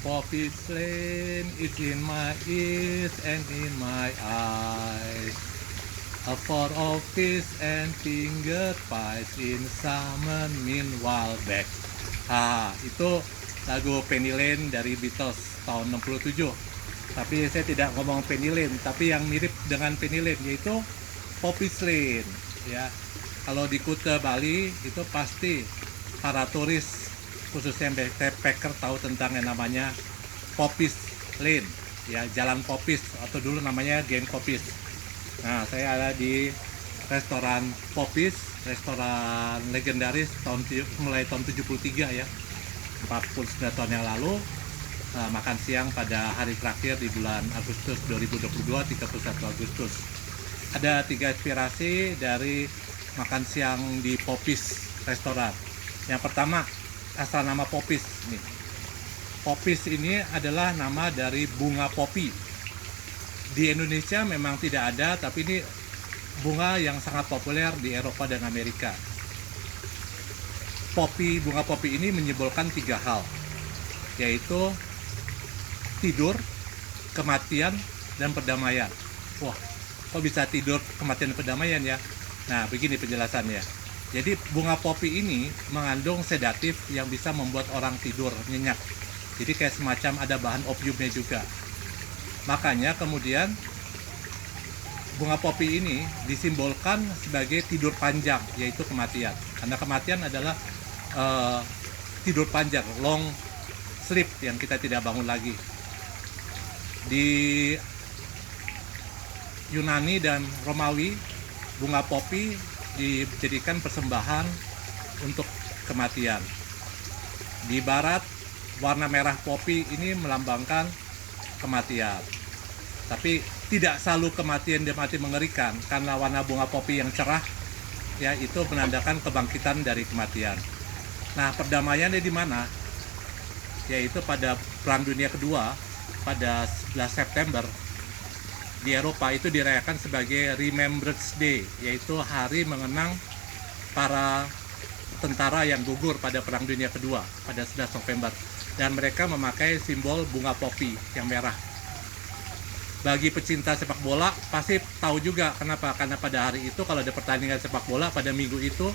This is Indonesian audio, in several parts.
Poppy slain is in my ears and in my eyes. A pot of fish and finger pies in summer meanwhile back. Itu lagu Penny Lane dari Beatles tahun 67. Tapi saya tidak ngomong Penny Lane, tapi yang mirip dengan Penny Lane yaitu Poppy Lane. Ya, kalau di Kuta Bali itu pasti para turis khususnya backpacker tahu tentang yang namanya Popis Lane, ya, Jalan Popis atau dulu namanya Geng Popis. Nah, saya ada di restoran Popis, restoran legendaris mulai tahun 73 ya, 49 tahun yang lalu. Makan siang pada hari terakhir di bulan Agustus 2022, 31 Agustus. Ada 3 inspirasi dari makan siang di Popis restoran. Yang pertama, asal nama Popis nih. Popis ini adalah nama dari bunga popi. Di Indonesia memang tidak ada, tapi ini bunga yang sangat populer di Eropa dan Amerika. Bunga popi ini menyimbolkan 3 hal, yaitu tidur, kematian, dan perdamaian. Wah, kok bisa tidur, kematian, dan perdamaian ya? Nah, begini penjelasannya. Jadi bunga popi ini mengandung sedatif yang bisa membuat orang tidur nyenyak. Jadi kayak semacam ada bahan opiumnya juga. Makanya kemudian bunga popi ini disimbolkan sebagai tidur panjang, yaitu kematian. Karena kematian adalah tidur panjang, long sleep, yang kita tidak bangun lagi. Di Yunani dan Romawi, bunga popi dijadikan persembahan untuk kematian. Di barat, warna merah popi ini melambangkan kematian. Tapi tidak selalu kematian dia mati mengerikan, karena warna bunga popi yang cerah ya itu menandakan kebangkitan dari kematian. Nah, perdamaiannya di mana? Yaitu pada Perang Dunia Kedua, pada 11 September di Eropa itu dirayakan sebagai Remembrance Day, yaitu hari mengenang para tentara yang gugur pada Perang Dunia Kedua pada 11 November. Dan mereka memakai simbol bunga popi yang merah. Bagi pecinta sepak bola pasti tahu juga kenapa. Karena pada hari itu kalau ada pertandingan sepak bola pada minggu itu,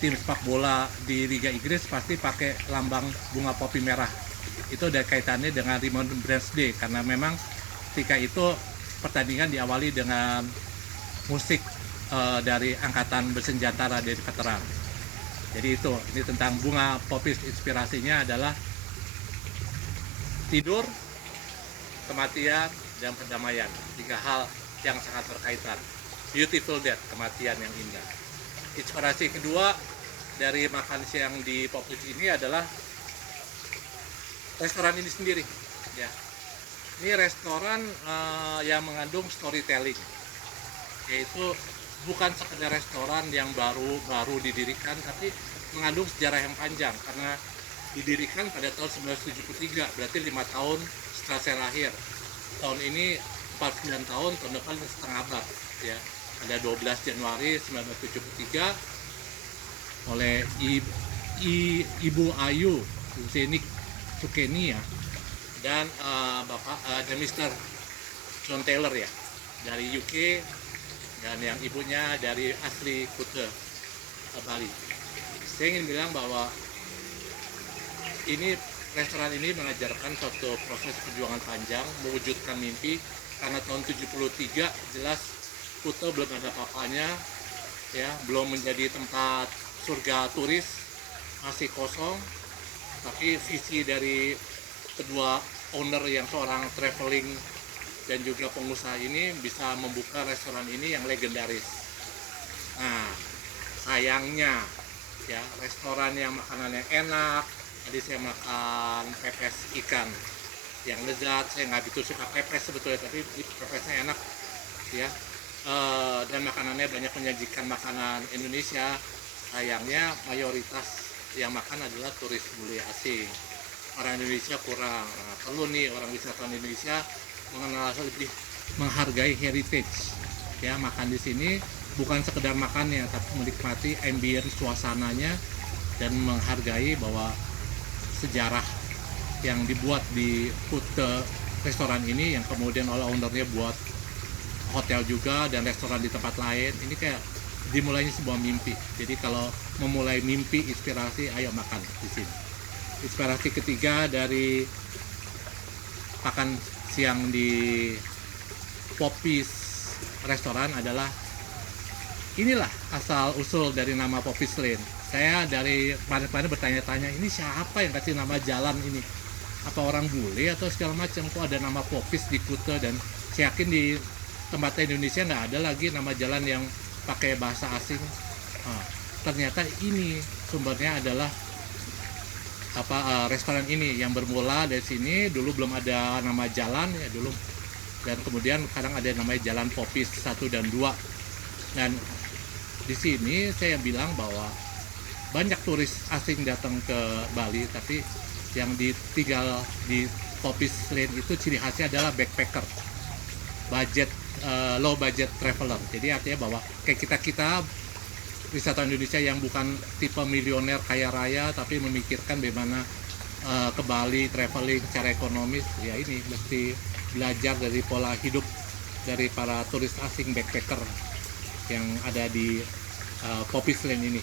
tim sepak bola di Liga Inggris pasti pakai lambang bunga popi merah. Itu ada kaitannya dengan Remembrance Day, karena memang ketika itu pertandingan diawali dengan musik dari angkatan bersenjata dari veteran. Jadi ini tentang bunga popis. Inspirasinya adalah tidur, kematian, dan perdamaian. 3 hal yang sangat berkaitan. Beautiful death, kematian yang indah. Inspirasi kedua dari makan siang di Popis ini adalah restoran ini sendiri, ya. Ini restoran yang mengandung storytelling, yaitu bukan sekedar restoran yang baru didirikan, tapi mengandung sejarah yang panjang, karena didirikan pada tahun 1973, berarti 5 tahun setelah saya lahir. Tahun ini 49 tahun, tahun depan setengah abad, ya. Ada 12 Januari 1973 oleh Ibu Ayu Zenik Sukeni, ya, dan dan Mr. John Taylor, ya, dari UK, dan yang ibunya dari asli Kuta Bali. Saya ingin bilang bahwa restoran ini mengajarkan suatu proses perjuangan panjang mewujudkan mimpi, karena tahun 73 jelas Kuta belum ada apa-apanya, ya, belum menjadi tempat surga turis, masih kosong. Tapi visi dari kedua owner yang seorang traveling dan juga pengusaha ini bisa membuka restoran ini yang legendaris. Nah, sayangnya ya, restoran yang makanannya enak, tadi saya makan pepes ikan yang lezat. Saya nggak begitu suka pepes sebetulnya, tapi pepesnya enak, ya. Dan makanannya banyak menyajikan makanan Indonesia. Sayangnya mayoritas yang makan adalah turis bule asing. Orang Indonesia kurang. Nah, perlu nih orang wisatawan Indonesia mengenal lebih, menghargai heritage, ya. Makan di sini bukan sekedar makannya, tapi menikmati ambience suasananya dan menghargai bahwa sejarah yang dibuat di Kuta restoran ini, yang kemudian oleh ownernya buat hotel juga dan restoran di tempat lain. Ini kayak dimulainya sebuah mimpi. Jadi kalau memulai mimpi inspirasi, ayo makan di sini. Inspirasi ketiga dari makan siang di Popis restoran adalah inilah asal usul dari nama Popis Lane. Saya dari kemarin bertanya-tanya, ini siapa yang kasih nama jalan ini? Apa orang bule atau segala macam? Kok ada nama Popis di Kuta? Dan saya yakin di tempat Indonesia nggak ada lagi nama jalan yang pakai bahasa asing. Nah, ternyata ini sumbernya adalah restoran ini yang bermula dari sini. Dulu belum ada nama jalan ya dulu, dan kemudian sekarang ada namanya Jalan Popis 1 dan 2. Dan di sini saya bilang bahwa banyak turis asing datang ke Bali, tapi yang tinggal di Popis Lane itu ciri khasnya adalah backpacker, low budget traveler. Jadi artinya bahwa kayak kita wisatawan Indonesia yang bukan tipe milioner kaya raya, tapi memikirkan bagaimana ke Bali traveling secara ekonomis, ya ini mesti belajar dari pola hidup dari para turis asing backpacker yang ada di Popis Lane ini.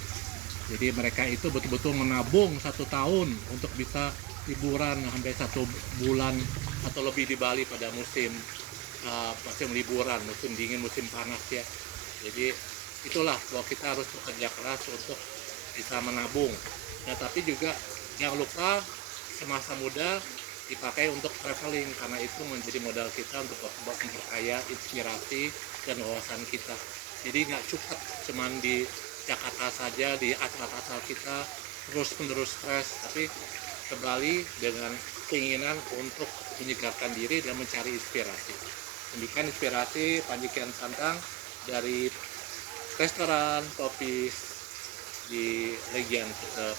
Jadi mereka itu betul-betul menabung 1 tahun untuk bisa liburan sampai 1 bulan atau lebih di Bali pada musim liburan, musim dingin, musim panas ya. Jadi itulah bahwa kita harus bekerja keras untuk bisa menabung. Nah, tapi juga jangan lupa semasa muda dipakai untuk traveling, karena itu menjadi modal kita untuk memperkaya inspirasi dan wawasan kita. Jadi nggak cukup cuman di Jakarta saja, di asal-asal kita terus-menerus stres, tapi ke Bali dengan keinginan untuk menyegarkan diri dan mencari inspirasi. Demikian inspirasi Panji Kian Santang dari restoran Popis di Legian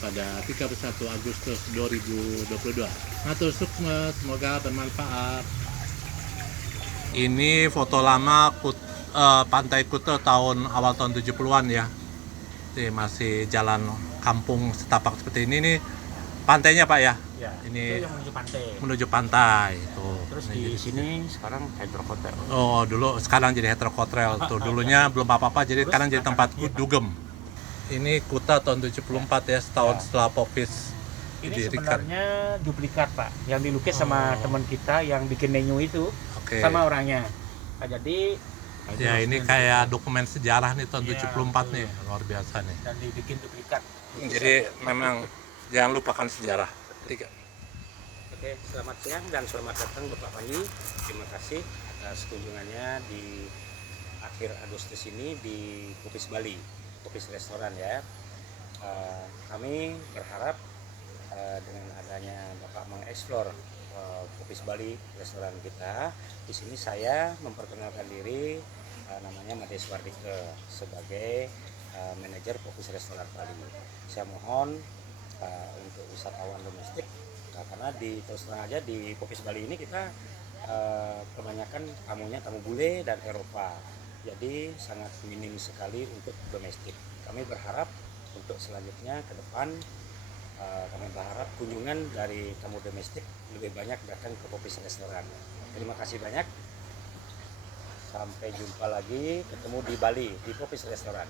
pada 31 Agustus 2022. Matur sukma, semoga bermanfaat. Ini foto lama Pantai Kuta awal tahun 70-an ya. Ini masih jalan kampung setapak seperti ini nih. Pantainya Pak ya? Ya, ini itu yang menuju pantai. Menuju pantai tuh. Terus di sini sekarang Hydro Hotel. Oh, dulu sekarang jadi Hydro Hotel tuh. Dulunya belum apa-apa, jadi sekarang jadi tempat dugem. Ini Kuta tahun 74 ya, setahun setelah Popis Ini didirikan. sebenarnya duplikat Pak, yang dilukis sama teman kita yang bikin menu itu, sama orangnya. Nah, jadi ya ini kayak dokumen sejarah nih tahun 74 nih, luar biasa nih. Dan dibikin duplikat. Jadi memang jangan lupakan sejarah. Oke, selamat siang dan selamat datang Bapak Panji. Terima kasih atas kunjungannya di akhir Agustus ini di Popis Bali, Popis Restoran ya. Kami berharap dengan adanya Bapak mengeksplor Popis Bali restoran kita, di sini saya memperkenalkan diri, namanya Mades Wardike sebagai manajer Popis Restoran Bali. Saya mohon untuk wisatawan domestik, karena terus terang aja di Popis Bali ini kita kebanyakan tamunya tamu bule dan Eropa, jadi sangat minim sekali untuk domestik. Kami berharap untuk selanjutnya ke depan kami berharap kunjungan dari tamu domestik lebih banyak datang ke Popis Restoran. Terima kasih banyak. Sampai jumpa lagi, ketemu di Bali di Popis Restoran.